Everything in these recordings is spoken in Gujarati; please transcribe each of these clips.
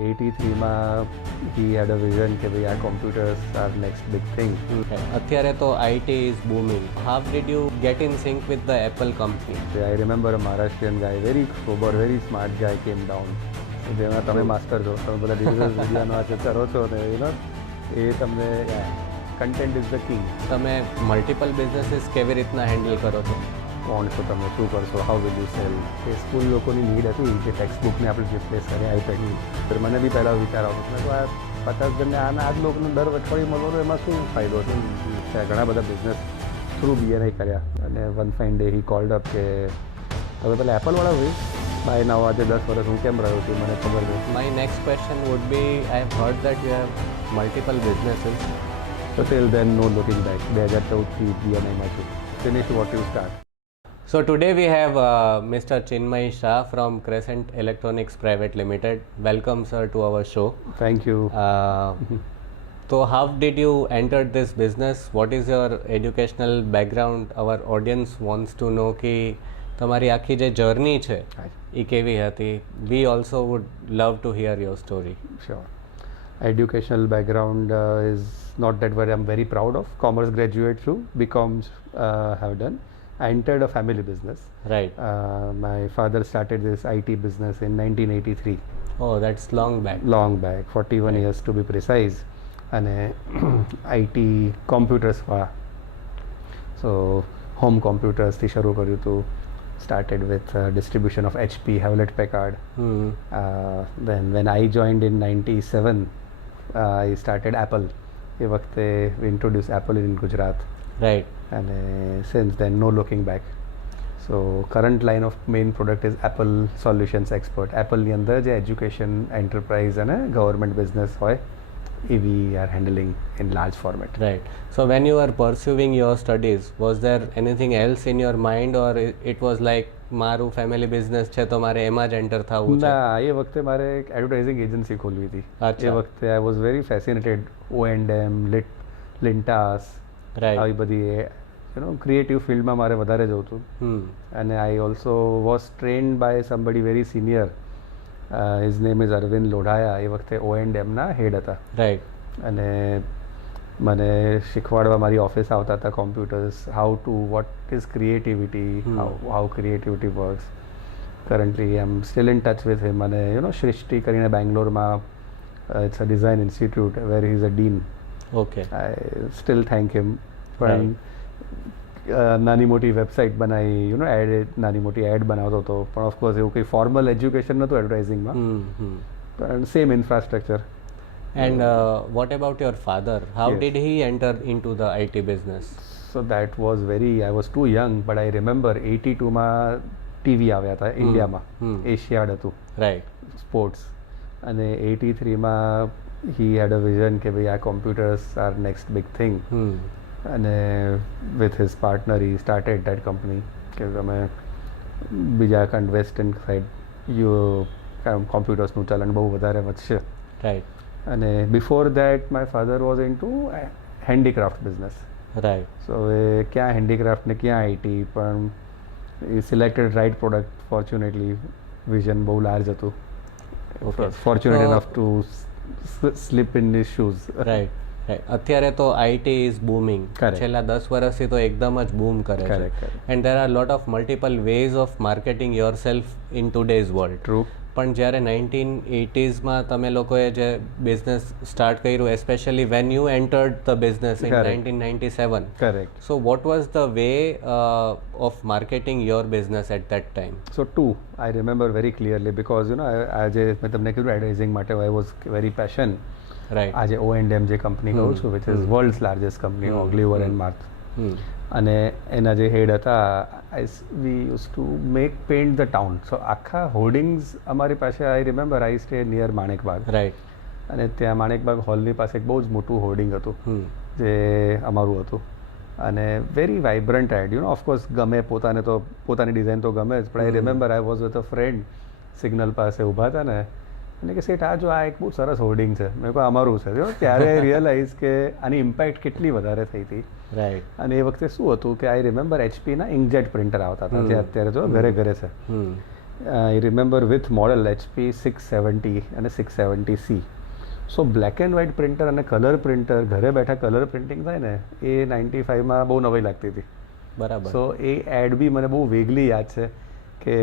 83માં he had a vision કે ભાઈ આ computers are next big thing. અત્યારે તો IT is booming. How did you get in sync with the Apple company? I remember a Maharashtrian guy, very sober, very smart guy came down. જેમાં તમે માસ્ટર છો, તમે બધા ડિજિટલ મીડિયાનો આજે કરો છો ને એ તમને કન્ટેન્ટ ઇઝ ધ કિંગ. તમે મલ્ટિપલ બિઝનેસીસ કેવી રીતના હેન્ડલ કરો છો? કોણ છો તમે, શું કરશો, how will you cell? A school લોકોની નીડ હતી કે ટેક્સ્ટ બુકને આપણે રિપ્લેસ કરીએ આઈપેડની. તો મને બી પહેલાં વિચાર આવતો હતો કે આ 50 જણને આ જ લોકોને દર અઠવાડિયે મળવાનો એમાં શું ફાયદો છે. ઘણા બધા બિઝનેસ થ્રુ BNI કર્યા અને વન ફાઇન ડે હી કોલ્ડ અપ કે હવે પેલા એપલવાળા હોય બાય નાવ આજે 10 વર્ષ હું કેમ રહ્યો છું મને ખબર નથી. My next question would be I have heard that you have multiple businesses. So till then, no looking back. 2014 BNIમાં છું. Finish what you start. So today we have Mr. Chinmay Shah from Crescent Electronics Private Limited. Welcome sir to our show. Thank you. So how did you enter this business? What is your educational background? Our audience wants to know कि તમારી આખી જે જર્ની છે એ કેવી હતી. We also would love to hear your story. Sure. Educational background is not that what I'm very proud of. Commerce graduate through BComs have done. I entered a family business. Right. My father started this IT business in 1983. Oh, that's long back. Long back, 41 Right. years to be precise. અને IT computers so home computers થી શરૂ કર્યું હતું. Started with distribution of HP, Hewlett Packard. Then when I joined in 97, I started Apple. એ વખતે we introduced Apple in Gujarat. Right. And since then no looking back. So current line of main product is Apple Solutions Expert. Apple ની અંદર જે education, enterprise અને government business હોય એ we are handling in large format. Right. So when you were pursuing your studies, was there anything else in your mind or it was like મારું ફેમિલી બિઝનેસ છે તો મારે એમાં જ એન્ટર થવું છે? ના, એ વખતે મારે એક એડવર્ટાઇઝિંગ એજન્સી ખોલવી હતી. એ વખતે આઈ વોઝ વેરી ફેસિનેટેડ. O&M, લિન્ટાસ, આવી બધી ક્રિએટિવ ફિલ્ડમાં મારે વધારે જવું હતું. અને I also was trained by somebody very senior. His name is Arvind Lodhaya. એ વખતે O&Mના હેડ હતા. રાઈટ. અને મને શીખવાડવા મારી ઓફિસ આવતા હતા computers, how to what is creativity, how creativity works. Currently I am still in touch with him. અને સૃષ્ટિ કરીને બેંગ્લોરમાં it's a design institute where he is a dean. Okay. I still thank him. પણ નાની મોટી વેબસાઇટ બનાવી, નાની મોટી એડ બનાવતો હતો. પણ ઓફકોર્સ એવું કંઈ ફોર્મલ એજ્યુકેશન નહોતું એડવર્ટાઇઝિંગમાં, પણ same infrastructure. And what about your father? How did he enter into the IT business? So that was I was too young, but I remember 82માં TV આવ્યા હતા ઇન્ડિયામાં. એશિયાડ હતું. Right. સ્પોર્ટ્સ. અને 83માં he had a vision કે ભાઈ આ computers are next big thing. અને with his partner he started that company. કે અમે બીજા વેસ્ટર્ન સાઈડ કોમ્પ્યુટર્સનું ચલણ બહુ વધારે વધશે. Right. અને before that my father was into handicraft business. Right. So એ ક્યાં હેન્ડીક્રાફ્ટ ને ક્યાં IT, પણ એ selected right product. Fortunately vision બહુ લાર્જ હતું. Fortunate enough to sleep in this shoes. Right. અત્યારે તો IT ઇઝ બૂમિંગ. છેલ્લા 10 વર્ષથી તો એકદમ જ બૂમ કરે છે. And there are lot of multiple ways of marketing yourself in today's world. True. પણ જ્યારે 1980sમાં તમે લોકોએ જે બિઝનેસ સ્ટાર્ટ કર્યું, especially when you entered the business in 1997. Correct. So what was the way of marketing your business at that time? So I remember very clearly because આજે મેં તમને કીધું એડવર્ટાઇઝિંગ માટે I was very passion. Right. આજે O&M જે કંપની કહું છું, which is world's largest company, Ogilvy and માર્થ. અને એના જે હેડ હતા, we use to make paint the town. So આખા હોર્ડિંગ્સ અમારી પાસે, I remember I stay near Manekbaug. Right. અને ત્યાં માણેકબાગ હોલની પાસે એક બહુ જ મોટું હોર્ડિંગ હતું જે અમારું હતું. અને વેરી વાઇબ્રન્ટ એડ. ઓફકોર્સ ગમે પોતાને, તો પોતાની ડિઝાઇન તો ગમે જ. પણ આઈ remember I was with a friend signal પાસે ઊભા હતા ને, અને કે સેઠ આ જો આ એક બહુ સરસ હોર્ડિંગ છે. મેં કહું અમારું છે. ત્યારે રિયલાઇઝ કે આની ઇમ્પેક્ટ કેટલી વધારે થઈ હતી. રાઈટ. અને એ વખતે શું હતું કે આઈ રિમેમ્બર HP ના ઇંકજેટ પ્રિન્ટર આવતા હતા, જે અત્યારે જો ઘરે ઘરે છે. I remember with model HP 670 અને 670C. So black and white printer અને કલર પ્રિન્ટર, ઘરે બેઠા કલર પ્રિન્ટિંગ થાય ને, એ 95માં બહુ નવાઈ લાગતી હતી. બરાબર. સો એ એડ બી મને બહુ વેગલી યાદ છે કે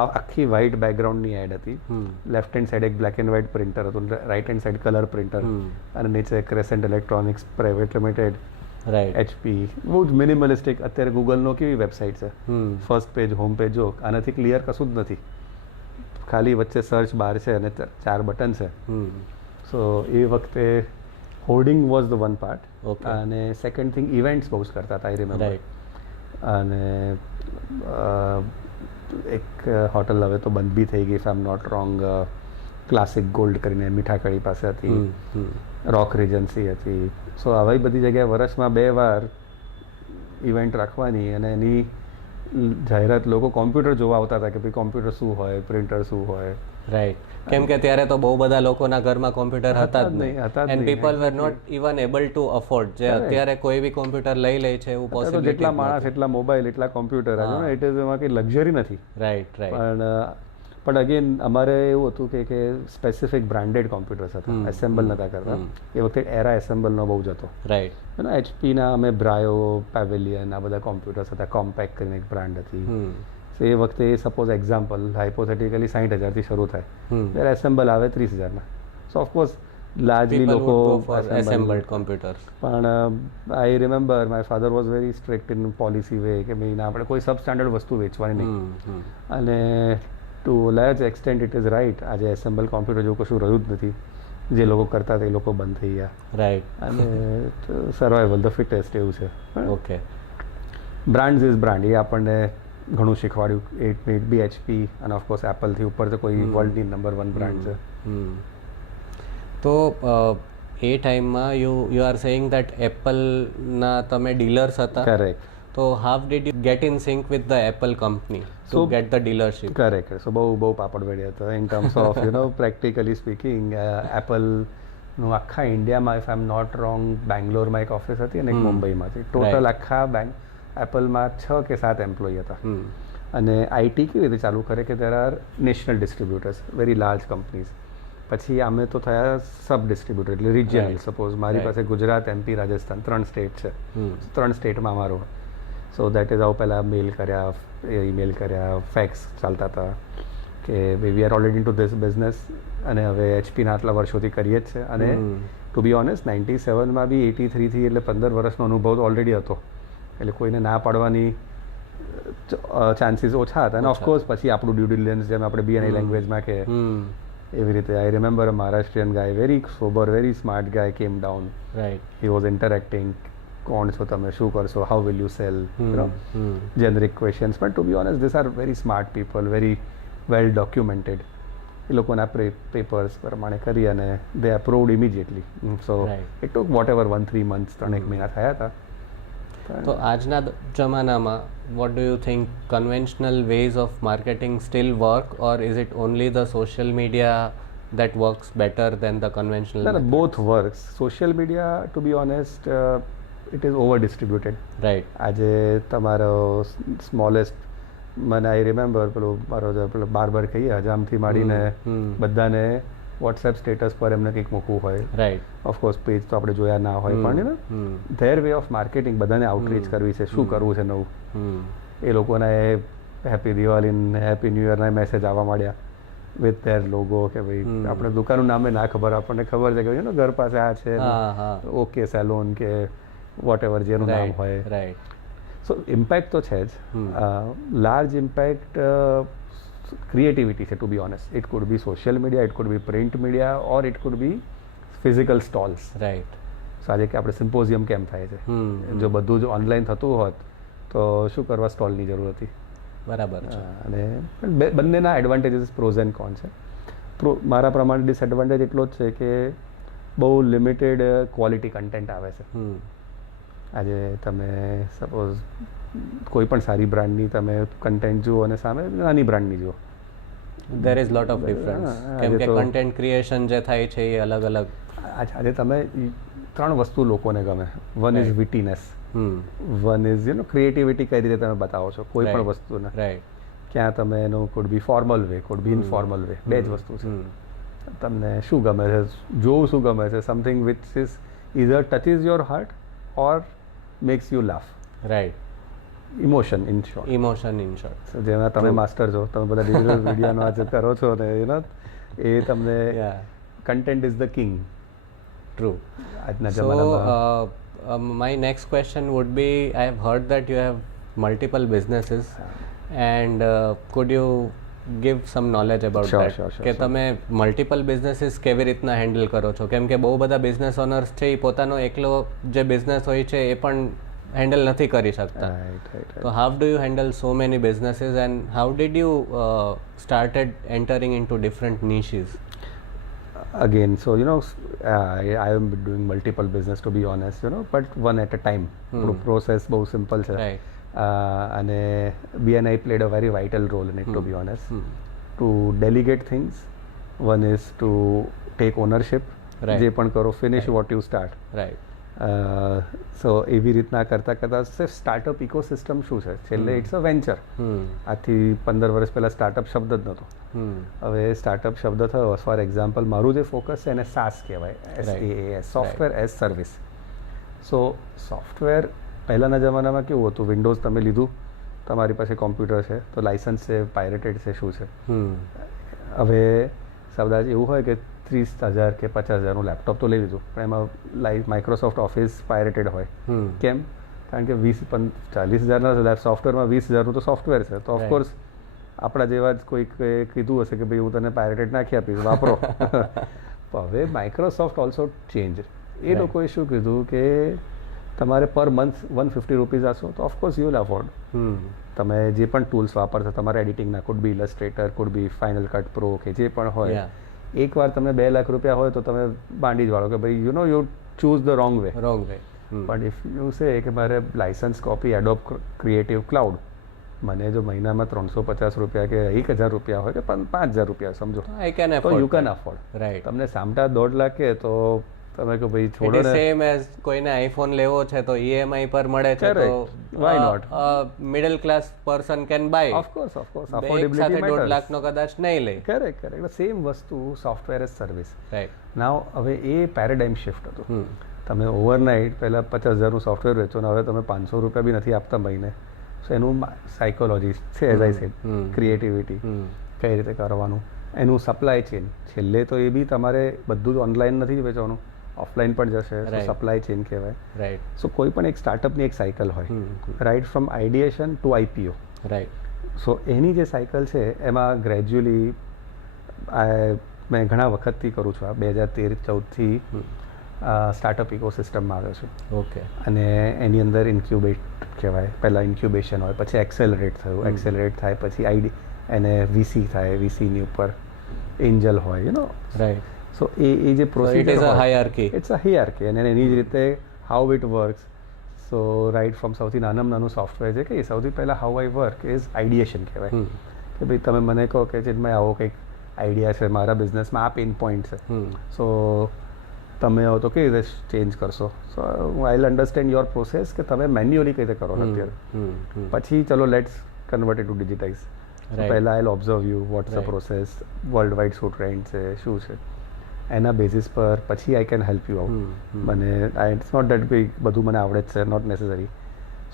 આખી વ્હાઇટ બેકગ્રાઉન્ડની એડ હતી. લેફ્ટ હેન્ડ સાઈડ એક બ્લેક એન્ડ વ્હાઇટ પ્રિન્ટર હતું, right hand side colour printer, અને નીચે crescent electronics private limited, right. HP. બહુ જ મિનિમલિસ્ટિક. અત્યારે ગૂગલનો કેવી વેબસાઇટ છે, ફર્સ્ટ પેજ, હોમ પેજ, જો આનાથી ક્લિયર કશું જ નથી, ખાલી વચ્ચે સર્ચ બાર છે અને 4 બટન છે. સો એ વખતે hoarding was the one part. Okay. અને સેકન્ડ થિંગ, ઇવેન્ટ્સ બહુ જ કરતા હતા, આઈ રિમેમ્બર. અને એક હોટલ હવે તો બંધ બી થઈ ગઈ, if I am not wrong, classic gold કરીને મીઠા કડી પાસે હતી, રોક રીજન્સી હતી. સો આવી બધી જગ્યાએ વર્ષમાં 2 વાર ઇવેન્ટ રાખવાની, અને એની જાહેરાત લોકો કોમ્પ્યુટર જોવા આવતા હતા કે ભાઈ કોમ્પ્યુટર શું હોય, પ્રિન્ટર શું હોય. રાઈટ. કેમ કે ત્યારે તો બહુ બધા લોકોના ઘરમાં કોમ્પ્યુટર હતા જ નહીં, and people were not even able to afford. જે અત્યારે કોઈ બી કોમ્પ્યુટર લઈ લે છે એવું પોસિબિલિટી. જેટલા માણસ એટલા મોબાઈલ એટલા કોમ્પ્યુટર, ઇટ ઇઝ, એમાં કંઈ લક્ઝરી નથી. રાઈટ. પણ અગેન અમારે એવું હતું કે સ્પેસિફિક બ્રાન્ડેડ કોમ્પ્યુટર્સ હતા, એસેમ્બલ નહોતા કરતા. એ વખતે એરા એસેમ્બલનો બહુ જ હતો. રાઈટ. HPના અમે બ્રાયો, પેવેલિયન, આ બધા કોમ્પ્યુટર્સ હતા. કોમ્પેક્ટ કરીને એક બ્રાન્ડ હતી. સો એ વખતે સપોઝ એક્ઝામ્પલ હાઇપોથેટિકલી 60,000થી શરૂ થાય, ત્યારે એસેમ્બલ આવે 30,000માં. સો ઓફકોર્સ લાર્જલી લોકો એસેમ્બલ્ડ કોમ્પ્યુટર્સ. પણ I remember my father was very strict in policy way કે ભાઈ આપણે કોઈ સબ સ્ટાન્ડર્ડ વસ્તુ વેચવાની નહીં. અને to large extent it is right. આજે એસેમ્બલ કોમ્પ્યુટર જેવું કશું રહ્યું જ નથી. જે લોકો કરતા હતા એ લોકો બંધ થઈ ગયા. રાઈટ. અને સર્વાઈવલ ધ ફિટેસ્ટ એવું છે. ઓકે. બ્રાન્ડ્સ ઇઝ બ્રાન્ડ, એ આપણને ઘણું શીખવાડ્યું. ઇટ બી HP અને ઓફકોર્સ એપલથી ઉપર તો કોઈ વર્લ્ડની નંબર 1 બ્રાન્ડ છે. તો એ ટાઈમમાં યુ આર સેઇંગ દેટ એપલના તમે ડીલર્સ હતા. કરેક્ટ. તો how did you get in sync with the Apple company to get the dealership? Correct. So બહુ પાપડ વેડ્યા હતા in terms of practically speaking. એપલનું આખા ઇન્ડિયામાં, if I am not wrong, બેંગ્લોરમાં એક ઓફિસ હતી અને એક મુંબઈમાં હતી. ટોટલ આખા એપલમાં 6 કે 7 એમ્પ્લોય હતા. અને IT કેવી રીતે ચાલુ કરે કે there are national distributors, very large companies. પછી અમે તો થયા સબ ડિસ્ટ્રીબ્યુટર, એટલે રિજિયનલ. સપોઝ મારી પાસે ગુજરાત, MP, રાજસ્થાન 3 સ્ટેટ છે. 3 સ્ટેટમાં અમારો. સો દેટ ઇઝ હાઉ પહેલાં મેલ કર્યા, ઈમેલ કર્યા, ફેક્સ ચાલતા હતા કે we are already in two this business, અને હવે HPના આટલા વર્ષોથી કરીએ જ છે. અને ટુ બી ઓનેસ્ટ 97માં બી 83થી, એટલે 15 વર્ષનો અનુભવ તો ઓલરેડી હતો. એટલે કોઈને ના પાડવાની ચાન્સીસ ઓછા હતા. અને ઓફકોર્સ પછી આપણું ડ્યુ ડિલિજન્સ, જેમ આપણે BNI લેંગ્વેજમાં કે એવી રીતે. I remember Maharashtrian guy, very sober, very smart guy came down. Right. He was interacting. કોણ છો તમે, શું કરશો, how will you sell, generic questions. પણ to be honest these are very smart people, very well documented. એ લોકોના પેપર્સ પ્રમાણે કરી અને they approved immediately. So it took whatever 1-3 months, 3 મહિના થયા હતા. તો આજના જમાનામાં what do you think, conventional ways of marketing still work, or is it only the social media that works better than the conventional method? Both works. Social media, to be honest, it is over distributed. Right. આજે તમારો સ્મોલેસ્ટ, મને આઈ રિમેમ્બર પેલો બાર્બર કહીએ હજામથી માંડીને બધાને વોટ્સએપ સ્ટેટસ પર એમને કંઈક મૂકવું હોય. રાઈટ. ઓફકોર્સ પેજ તો આપણે જોયા ના હોય, પણ ધેર વે ઓફ માર્કેટિંગ બધાને આઉટરીચ કરવી છે, શું કરવું છે નવું. એ લોકોના એ હેપી દિવાળી, હેપી ન્યૂ યરના મેસેજ આવવા માંડ્યા વિથ ધેર લોગો કે ભાઈ આપણે દુકાનનું નામે ના ખબર, આપણને ખબર છે કે ઘર પાસે આ છે, ઓકે સેલોન કે વોટ એવર જેનું નામ હોય. રાઈટ. સો ઇમ્પેક્ટ તો છે જ, લાર્જ ઇમ્પેક્ટ ક્રિએટિવિટી છે. To be honest, it could be social media, it could be print media, or it could be physical stalls. Right. So આજે કે આપણે સિમ્પોઝિયમ કેમ થાય છે, જો બધું જ ઓનલાઈન થતું હોત તો શું કરવા સ્ટોલની જરૂર હતી. બરાબર છે. અને બંનેના એડવાન્ટેજીસ, પ્રોઝ એન્ડ કોન છે. મારા પ્રમાણે ડિસએડવાન્ટેજ એટલો જ છે કે બહુ લિમિટેડ ક્વોલિટી કન્ટેન્ટ આવે છે. આજે તમે સપોઝ કોઈ પણ સારી બ્રાન્ડની તમે કન્ટેન્ટ જુઓ અને સામે નાની બ્રાન્ડની જુઓ, there is lot of difference. કેમ કે કન્ટેન્ટ ક્રિએશન જે થાય છે એ અલગ અલગ. આજે તમે 3 વસ્તુ લોકોને ગમે. One is wittiness, one is creativity, કઈ રીતે તમે બતાવો છો કોઈ પણ વસ્તુને. રાઈટ. ક્યાં તમે એનું could be formal way, could be informal way, બે જ વસ્તુ છે. તમને શું ગમે છે, જોવું શું ગમે છે, something which is either touches your heart or makes you laugh. Right. Emotion in short. Emotion in short. જેમાં તમે માસ્ટર છો, તમે બધા ડિજિટલ મીડિયાનો આજે કરો છો ને એ તમને content is the king. True. આજના So, જમાનામાં my next question would be, I have heard that you have multiple businesses and could you give some knowledge about Sure, that? sure, sure, કે sure. તમે મલ્ટિપલ બિઝનેસીસ કેવી રીતના હેન્ડલ કરો છો? કેમ કે બહુ બધા બિઝનેસ ઓનર્સ છે એ પોતાનો એકલો જે બિઝનેસ હોય છે એ પણ હેન્ડલ નથી કરી શકતા. Right. So how do you handle so many businesses and how did you started entering into different niches? Again, so I am doing multiple business, to be honest, but one at a time. Process બહુ simple છે. Right. અને BNI played a very vital role in it, to be honest. To delegate things, one is to take ownership. Right. જે પણ કરો, finish what you start. Right. સો એવી રીતના કરતાં સ્ટાર્ટઅપ ઇકોસિસ્ટમ શું છે, છેલ્લે ઇટ્સ અ વેન્ચર. આજથી 15 વર્ષ પહેલાં સ્ટાર્ટઅપ શબ્દ જ નહોતો. હવે સ્ટાર્ટઅપ શબ્દ થયો. ફોર એક્ઝામ્પલ, મારું જે ફોકસ છે એને SaaS કહેવાય, SaaS, સોફ્ટવેર એઝ સર્વિસ. સો સોફ્ટવેર પહેલાંના જમાનામાં કેવું હતું, વિન્ડોઝ તમે લીધું, તમારી પાસે કોમ્પ્યુટર છે તો લાઇસન્સ છે, પાયરેટેડ છે, શું છે. હવે કદાચ એવું હોય કે 30,000 કે 50,000નું લેપટોપ તો લઈ લીધું, પણ એમાં માઇક્રોસોફ્ટ ઓફિસ પાયરેટેડ હોય. કેમ? કારણ કે 40,000ના સોફ્ટવેરમાં 20,000નું તો સોફ્ટવેર છે. તો ઓફકોર્સ આપણા જેવા જ કોઈક કીધું હશે કે ભાઈ હું તને પાયરેટેડ નાખી આપીશ, વાપરો. હવે માઇક્રોસોફ્ટ ઓલ્સો ચેન્જ. એ લોકોએ શું કીધું કે તમારે પર મંથ 150 રૂપીઝ આપશો તો ઓફકોર્સ યુ વિલ અફોર્ડ. તમે જે પણ ટૂલ્સ વાપરશો તમારા એડિટિંગના, could be Illustrator, could be Final Cut Pro કે જે પણ હોય, એકવાર તમને 2 લાખ રૂપિયા હોય તો તમે બાંડી જ વાળો કે ભાઈ you choose the wrong way. પણ ઇફ યુ સે કે મારે licence copy adobe creative cloud, મને જો મહિનામાં 350 રૂપિયા કે 1,000 રૂપિયા હોય કે 5,000 રૂપિયા સમજો, તો યુ કેન અફોર્ડ. તમને સામટા 1.5 લાખ કે તો તમે કહો ભાઈ છોડો ને. સેમ એઝ કોઈને આઈફોન લેવો છે તો EMI પર મળે છે, તો why not, middle class person can buy. Of course affordability matters. 1.5 લાખનો કદાચ નહીં લે. કરેક્ટ. સેમ વસ્તુ software as service. Right. Now હવે એ પેરેડાઇમ શિફ્ટ હતું. તમે ઓવરનાઇટ પહેલાં 50,000નું સોફ્ટવેર વેચો ને હવે તમે 500 રૂપિયા બી નથી આપતા મહિને. સો એનું સાયકોલોજી છે, એઝ આઈ સેડ, ક્રિએટિવિટી કઈ રીતે કરવાનું, એનું સપ્લાય ચેન. છેલ્લે તો એ બી તમારે બધું જ ઓનલાઈન નથી વેચવાનું, ઓફલાઈન પણ જશે. સપ્લાય ચેન કહેવાય. રાઈટ. સો કોઈ પણ એક સ્ટાર્ટઅપની એક સાયકલ હોય, right from ideation to IPO. Right. So એની જે સાયકલ છે એમાં ગ્રેજ્યુઅલી મેં ઘણા વખતથી કરું છું. આ 2013-14થી સ્ટાર્ટઅપ ઇકોસિસ્ટમમાં આવ્યો છું. ઓકે. અને એની અંદર ઇન્ક્યુબેટ કહેવાય. પહેલાં ઇન્ક્યુબેશન હોય, પછી એક્સેલરેટ થયું, એક્સેલરેટ થાય પછી એને VC થાય, VCની ઉપર એન્જલ હોય, રાઈટ. સો એ જે પ્રોસીજર, ઇટ્સ અ હાયરાર્કી. અને એની જ રીતે how it works. So right from સૌથી નાનું સોફ્ટવેર છે કે સૌથી પહેલાં હાઉ આઈ વર્ક ઇઝ આઈડિએશન કહેવાય. કે ભાઈ તમે મને કહો કે ચિન્મય આવો કંઈક આઈડિયા છે મારા બિઝનેસમાં, આ પેઇન પોઈન્ટ છે, સો તમે આવો તો કેવી રીતે ચેન્જ કરશો. So I will understand your process કે તમે મેન્યુઅલી કઈ રીતે કરો અત્યારે, પછી ચલો let's convert it to digitize. પહેલાં I will observe you what's the process, world wide શું ટ્રેન્ડ છે, શું છે, એના બેઝિસ પર પછી I can help you out. મને ઇટ્સ નોટ ડેટ ભાઈ બધું મને આવડે જ છે, not necessary.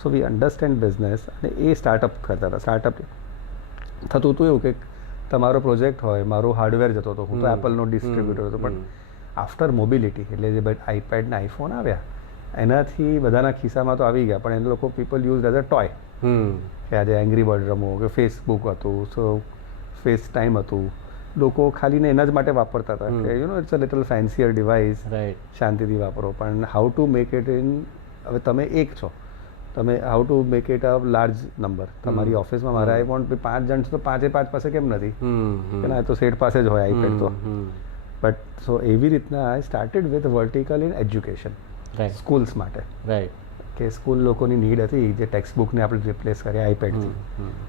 So we understand business. અને એ સ્ટાર્ટઅપ કરતા હતા. સ્ટાર્ટઅપ થતું હતું એવું કે તમારો પ્રોજેક્ટ હોય, મારો હાર્ડવેર જતો હતો, હું તો એપલનો ડિસ્ટ્રીબ્યુટર હતો, પણ આફ્ટર મોબિલિટી એટલે જે આઈપેડ ને આઈફોન આવ્યા એનાથી બધાના ખિસ્સામાં તો આવી ગયા, પણ એને લોકો people use as a toy. કે આજે એંગ્રી બર્ડ રમો કે ફેસબુક હતું, સો ફેસ ટાઈમ હતું, લોકો ખાલીને એના જ માટે વાપરતા હતા કે ઇટ્સ અ લિટલ ફેન્સીયર ડિવાઇસ, શાંતિથી વાપરો. પણ how to make it in, હવે તમે એક છો, તમે how to make it a large number. તમારી ઓફિસમાં મારા આઈ વોન્ટ 5 જણ છે તો 5 પાસે કેમ નથી, કે ના તો સેટ પાસે જ હોય આઈપેડ તો. બટ સો એવી રીતના I started with vertical in education, schools માટે. રાઈટ. કે સ્કૂલ લોકોની નીડ હતી જે ટેક્સ્ટ બુકને આપણે રિપ્લેસ કરીએ આઈપેડથી.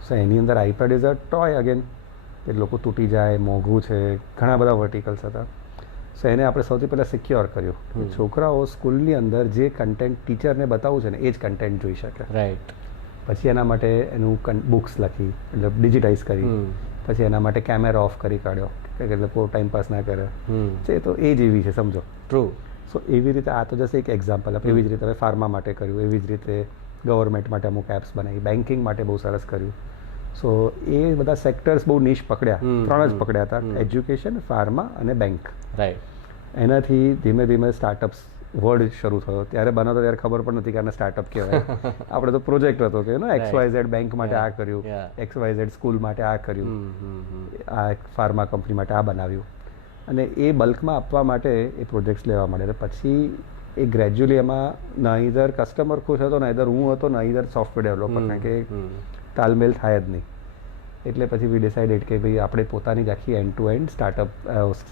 સો એની અંદર iPad is a toy again, કે લોકો તૂટી જાય, મોંઘું છે, ઘણા બધા વર્ટિકલ્સ હતા. સો એને આપણે સૌથી પહેલાં સિક્યોર કર્યું. છોકરાઓ સ્કૂલની અંદર જે કન્ટેન્ટ ટીચરને બતાવવું છે ને એ જ કન્ટેન્ટ જોઈ શકે. રાઈટ. પછી એના માટે એનું બુક્સ લખી એટલે ડિજિટાઇઝ કરી, પછી એના માટે કેમેરા ઓફ કરી કાઢ્યો કે લોકો ટાઈમપાસ ના કરે છે. તો એ જ એવી છે, સમજો. ટ્રુ. સો એવી રીતે આ તો જસ્ટ એક એક્ઝામ્પલ. એવી જ રીતે હવે ફાર્મા માટે કર્યું, એવી જ રીતે ગવર્મેન્ટ માટે અમુક એપ્સ બનાવી, બેન્કિંગ માટે બહુ સરસ કર્યું. સો એ બધા સેક્ટર્સ બહુ નિશ પકડ્યા, 3 જ પકડ્યા હતા, એજ્યુકેશન, ફાર્મા અને બેંક. રાઈટ. એનાથી ધીમે ધીમે સ્ટાર્ટઅપ્સ વર્ડ શરૂ થયો. ત્યારે બનાવતો ત્યારે ખબર પણ નથી કે આને સ્ટાર્ટઅપ કહેવાય. આપણે તો પ્રોજેક્ટ હતો કે XYZ બેંક માટે આ કર્યું, XYZ સ્કૂલ માટે આ કર્યું, આ ફાર્મા કંપની માટે આ બનાવ્યું. અને એ બલ્કમાં આપવા માટે એ પ્રોજેક્ટ્સ લેવા માંડે. પછી એ ગ્રેજ્યુઅલી એમાં નાઈધર કસ્ટમર ખુશ હતો, નાઈધર હું હતો, નાઈધર સોફ્ટવેર ડેવલપર, કારણ કે તાલમેલ થાય જ નહીં. એટલે પછી વી ડિસાઇડેડ કે ભાઈ આપણે પોતાની જ આખી એન્ડ ટુ એન્ડ સ્ટાર્ટઅપ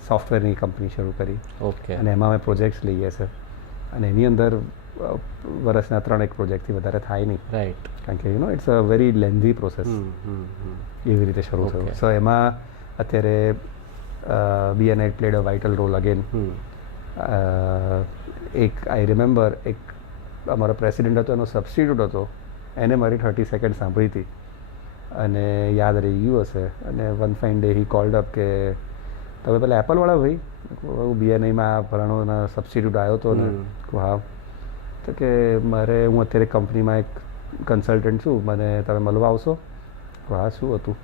સોફ્ટવેરની કંપની શરૂ કરી. ઓકે. અને એમાં અમે પ્રોજેક્ટ્સ લઈએ છીએ. અને એની અંદર વર્ષના 3 પ્રોજેક્ટથી વધારે થાય નહીં. રાઈટ. કારણ કે it's a very lengthy process. એવી રીતે શરૂ થયું. સો એમાં અત્યારે BNI played a vital role again. એક આઈ રિમેમ્બર, એક અમારો પ્રેસિડેન્ટ હતો, એનો સબસ્ટિટ્યૂટ હતો, એને મારી 30 સેકન્ડ સાંભળી હતી અને યાદ રહી ગયું હશે. અને વન ફાઇન ડે હી કોલ્ડ અપ કે તમે પેલા એપલવાળા ભાઈ, BNIમાં ફલાણો સબસ્ટિટ્યૂટ આવ્યો હતો ને. હા. તો કે હું અત્યારે કંપનીમાં એક કન્સલ્ટન્ટ છું, મને તમે મળવા આવશો? હા, શું હતું?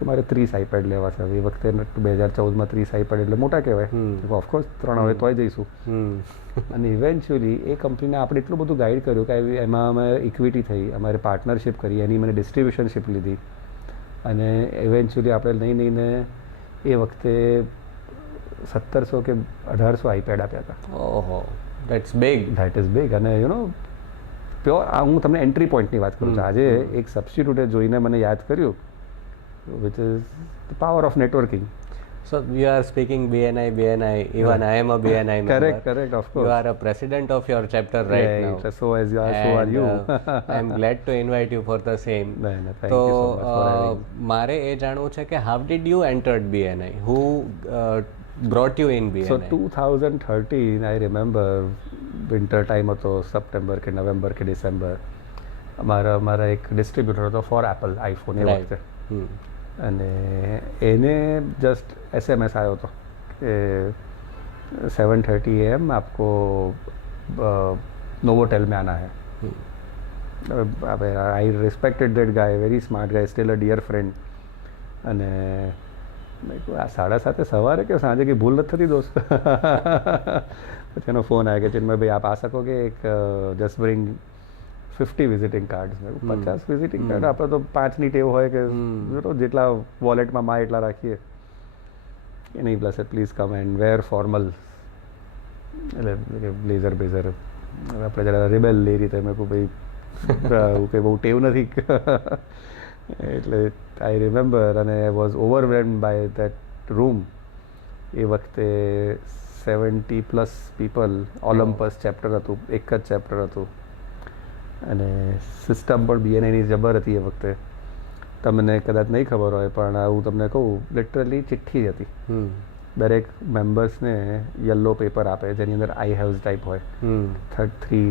કે મારે 30 આઈપેડ લેવા છે. એ વખતે 2014માં 30 આઈપેડ એટલે મોટા કહેવાય. ઓફકોર્સ 3 હવે તોય જઈશું. અને ઇવેન્ચ્યુઅલી એ કંપનીને આપણે એટલું બધું ગાઈડ કર્યું કે એમાં અમે ઇક્વિટી થઈ, અમારે પાર્ટનરશિપ કરી, એની મને ડિસ્ટ્રીબ્યુશનશિપ લીધી. અને ઇવેન્ચ્યુઅલી આપણે લઈને એ વખતે 1700 કે 1800 આઈપેડ આપ્યા હતા. ઓહો, that's big. That is big. અને પ્યોર હું તમને એન્ટ્રી પોઈન્ટની વાત કરું છું. આજે એક સબસ્ટિટ્યૂટે જોઈને મને યાદ કર્યું, which is the power of networking. So you are speaking BNI. Even I am a BNI member. Correct, of course. You are a president of your chapter right now. So are you. I am glad to invite you for the same. Thank you so much for having me. મારે એ જાણવું છે કે how did you entered BNI? Who brought you in BNI? So 2013 I remember winter time હતો, સપ્ટેમ્બર કે નવેમ્બર કે ડિસેમ્બર. અમારા એક ડિસ્ટ્રીબ્યુટર હતો ફોર એપલ આઈફોન એ વખતે. અને એને જસ્ટ SMS આવ્યો હતો કે 7:30 AM आपको नोवोटेल में आना है. I respected that guy, very smart guy, still a dear friend. અને આ 7:30 સવારે કે સાંજે કે ભૂલ નથી થતી દોસ્ત? પછી એનો ફોન આવ્યો કે ચિન્મયભાઈ આપ આ સકોગે, એક just bring 50 visiting card. 50 visiting card આપણે તો 5ની ટેવ હોય કે જેટલા વોલેટમાં માં એટલા રાખીએ. કે નહીં plus please come and wear formal, એટલે બ્લેઝર બેઝર આપણે જરા રિબેલ લઈ રીતે. મેં કહું ભાઈ કે બહુ ટેવ નથી. એટલે આઈ રિમેમ્બર, અને I was overwhelmed by that room. એ વખતે 70+ પીપલ, ઓલિમ્પસ ચેપ્ટર હતું, એક જ ચેપ્ટર હતું. અને સિસ્ટમ પણ BNIની જબર હતી એ વખતે. તમને કદાચ નહીં ખબર હોય પણ હું તમને કહું, લિટરલી ચિઠ્ઠી હતી. દરેક મેમ્બર્સને યલો પેપર આપે જેની અંદર આઈ હેવ્સ ટાઈપ હોય, 3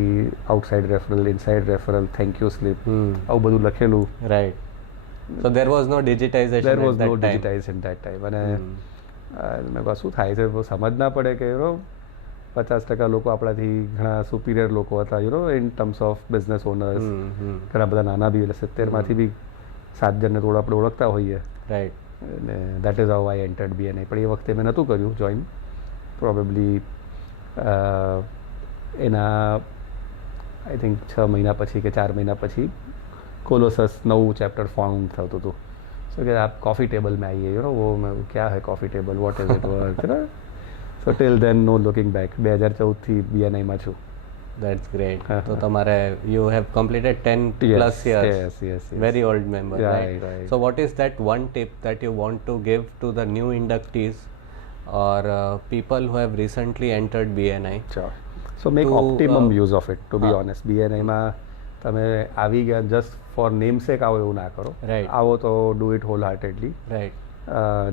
outside referral, inside referral, thank you slip, આવું બધું લખેલું. Right. So there was no digitization. There was no digitization that time. અને મેં કહું શું થાય છે સમજ ના પડે કે 50% લોકો આપણાથી ઘણા સુપિરિયર લોકો હતા, in terms of business owners. ઘણા બધા નાના બી, એટલે 70માંથી બી 7 જણને થોડું આપણે ઓળખતા હોઈએ. રાઈટ. અને that is how I entered BNI. પણ એ વખતે મેં નહોતું કર્યું જોઈન. પ્રોબેબલી એના આઈ થિંક 6 મહિના પછી કે 4 મહિના પછી कोलोसस 9 चैप्टर फाउंड થતું હતું. સો કે આપ કોફી ટેબલ में आइए, वो क्या है coffee table, what is it work. So till then no looking back. 2014થી BNIમાં છું. That's great. તો તમારે you have completed 10+ years. Yes. Very old member, right? So what is that one tip that you want to give to the new inductees or people who have recently entered BNI? Sure. So make optimum use of it, to be honest. BNIમાં તમે આવી ગયા જસ્ટ ફોર નેમ સેક આવો એવું ના કરો. આવો તો do it wholeheartedly. Right.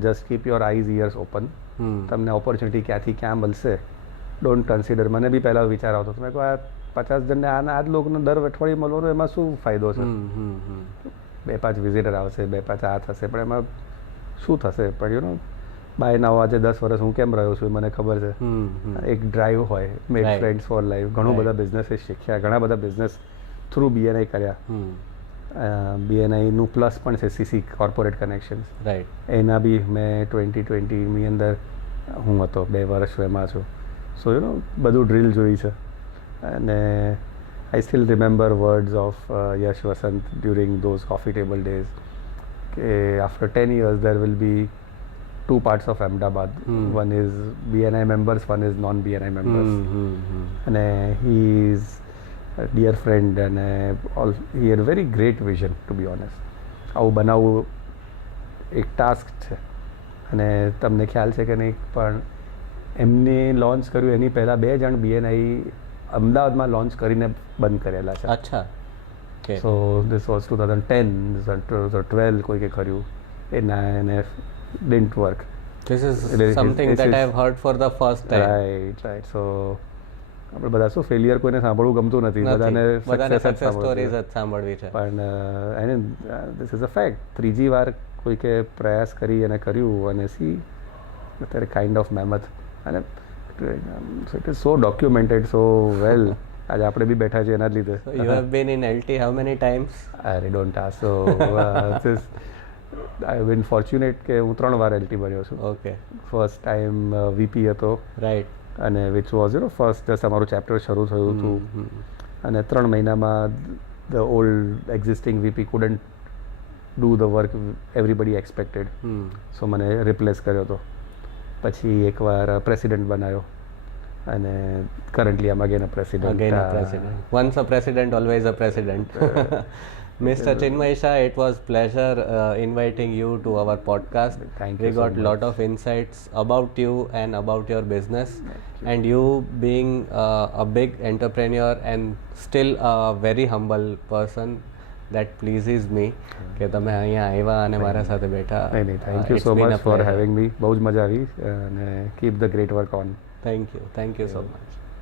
Just keep your eyes ears open. તમને ઓપોર્ચ્યુનિટી ક્યાંથી ક્યાં મળશે, ડોન્ટ કન્સિડર. મને બી પહેલાં વિચાર આવતો હતો, મેં કહું આ 50 જણને આ જ લોકોને દર અઠવાડિયે મળવાનો એમાં શું ફાયદો છે? 2-5 વિઝિટર આવશે, 2-5 આ થશે, પણ એમાં શું થશે? પણ યુ નો બાય નાવ આજે 10 વર્ષ હું કેમ રહ્યો છું મને ખબર છે. એક ડ્રાઈવ હોય, મેક ફ્રેન્ડ્સ ફોર લાઈફ, ઘણું બધા બિઝનેસીસ શીખ્યા, ઘણા બધા બિઝનેસ થ્રુ BNI કર્યા. BNIનું પ્લસ પણ છે CC કોર્પોરેટ કનેક્શન્સ. એના બી મેં 2020ની અંદર હું હતો, 2 વર્ષ એમાં છું. સો યુ નો બધું ડ્રીલ જોઈ છે. અને I still remember words of Yash Vasant during those coffee table days. After 10 years, there will be 2 parts of Ahmedabad. One is BNI members, one is non-BNI members. And he is a dear friend, and he had a very great vision, to be honest. આવું બનાવવું એક ટાસ્ક છે, અને તમને ખ્યાલ છે કે નહીં, પણ એમને લોન્ચ કર્યું એની પહેલાં 2 જણ BNI અમદાવાદમાં લોન્ચ કરીને બંધ કરેલા છે. અચ્છા. સો ધીસ વોઝ 2010, 2012 કોઈકે કર્યું, એને didn't work. This is something that I've heard for the first time. Right. So આપણે બધા શું ફેલિયર કોઈને સાંભળવું ગમતું નથી, બધાને સક્સેસ સ્ટોરીઝ જ સાંભળવી છે. પણ ધીસ ઇઝ અ ફેક્ટ. ત્રીજી વાર કોઈકે પ્રયાસ કરી અને કર્યું, અને સી અત્યારે કાઇન્ડ ઓફ મહેનત, અને ઇટ ઇઝ સો ડોક્યુમેન્ટેડ સો વેલ. આજે આપણે બી બેઠા છીએ એના જ લીધે. You have been in LT how many times? I don't ask. So I have been fortunate કે હું 3 વાર LT બન્યો છું. Okay. ફર્સ્ટ ટાઈમ VP હતો. Right. અને વિચ વોઝ ફર્સ્ટ જસ્ટ અમારું ચેપ્ટર શરૂ થયું હતું, અને 3 મહિનામાં the old existing VP couldn't do the work everybody expected. સો મને રિપ્લેસ કર્યો હતો. પછી એકવાર પ્રેસિડેન્ટ બનાવ્યો, અને કરન્ટલી આમ again a president. Once a president, always a president. Mr. Chinmay Shah, it was pleasure inviting you to our podcast. Thank you. We got lot of insights about you and about your business, and you being a big entrepreneur and still a very humble person. That pleases me કે તમે અહીંયા આવ્યા અને મારા સાથે બેઠા. Thank you so much for having me. બહુ જ મજા આવી, અને keep the great work on. Thank you so much.